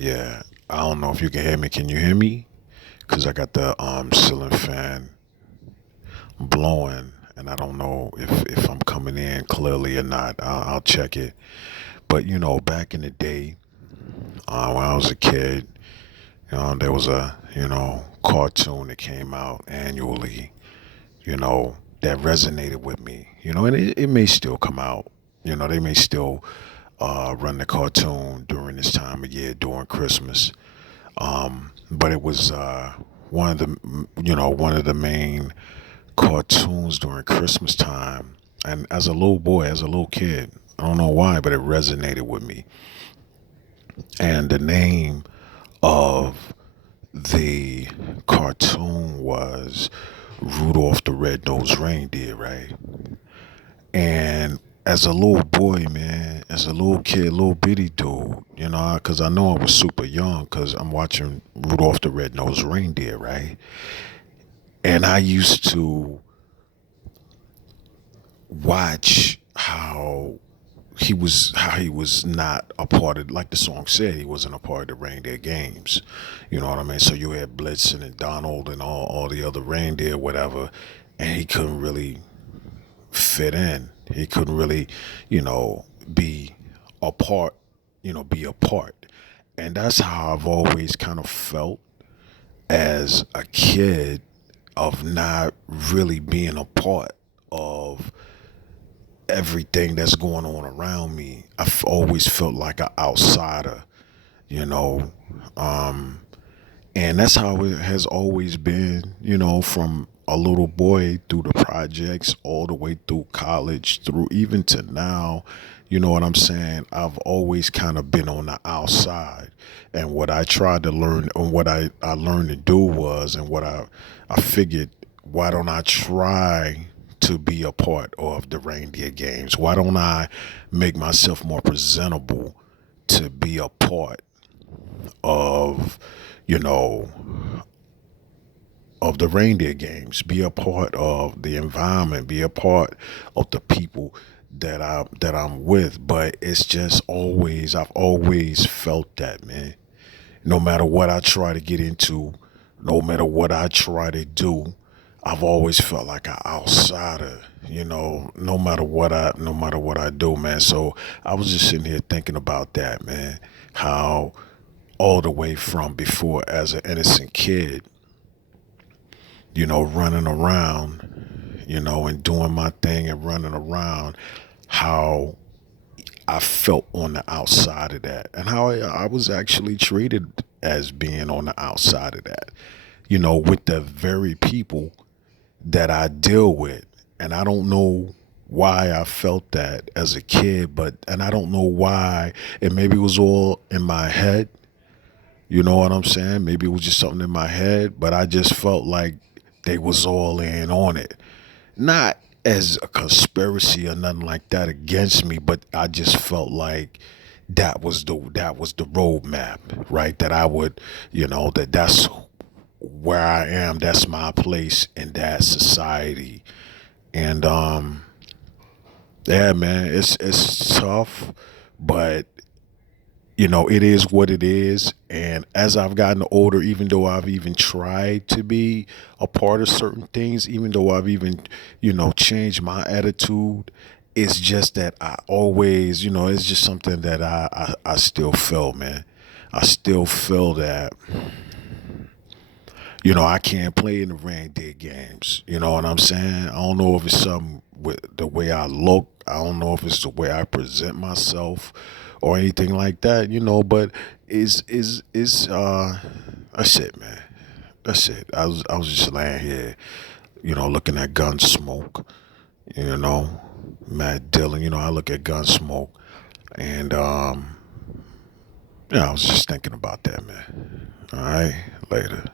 Yeah, I don't know if you can hear me. Can you hear me? Cause I got the ceiling fan blowing, and I don't know if I'm coming in clearly or not. I'll check it. But back in the day, when I was a kid, there was a cartoon that came out annually. That resonated with me. And it may still come out. They may still run the cartoon during this time of year during Christmas. But it was one of the main cartoons during Christmas time. And as a little boy, as a little kid, I don't know why, but it resonated with me. And the name of the cartoon was Rudolph the Red-Nosed Reindeer, right? And as a little boy, man, as a little kid, little bitty dude, because I know I was super young because I'm watching Rudolph the Red-Nosed Reindeer, right? And I used to watch how he was not a part of, like the song said, he wasn't a part of the reindeer games. You know what I mean? So you had Blitzen and Donald and all the other reindeer, whatever, and he couldn't really fit in. He couldn't really, be a part, be a part. And that's how I've always kind of felt as a kid of not really being a part of everything that's going on around me. I've always felt like an outsider, you know. Um, and that's how it has always been, from a little boy through the projects all the way through college, through even to now. You know what I'm saying? I've always kind of been on the outside. And what I tried to learn, and what I learned to do was, and what I figured, why don't I try to be a part of the reindeer games? Why don't I make myself more presentable to be a part of, you know, of the reindeer games, be a part of the environment, be a part of the people that I'm with. But it's just always I've always felt that, man. No matter what I try to get into, no matter what I try to do, I've always felt like an outsider, no matter what I do, man. So I was just sitting here thinking about that, man. How all the way from before as an innocent kid, running around, and doing my thing and running around, how I felt on the outside of that, and how I was actually treated as being on the outside of that, with the very people that I deal with. And I don't know why I felt that as a kid, and I don't know why. And maybe it was all in my head. You know what I'm saying? Maybe it was just something in my head, but I just felt like they was all in on it. Not as a conspiracy or nothing like that against me, but I just felt like that was the roadmap, right? That I would, that's where I am. That's my place in that society. And yeah, man, it's tough, but it is what it is. And as I've gotten older, even though I've even tried to be a part of certain things, even though I've even, changed my attitude, it's just that I always, it's just something that I still feel, man. I still feel that, I can't play in the reindeer games. You know what I'm saying? I don't know if it's something with the way I look. I don't know if it's the way I present myself or anything like that, but is that's it, man. That's it. I was just laying here, looking at Gunsmoke, you know, Matt Dillon, I look at Gunsmoke, and yeah, I was just thinking about that, man. All right, later.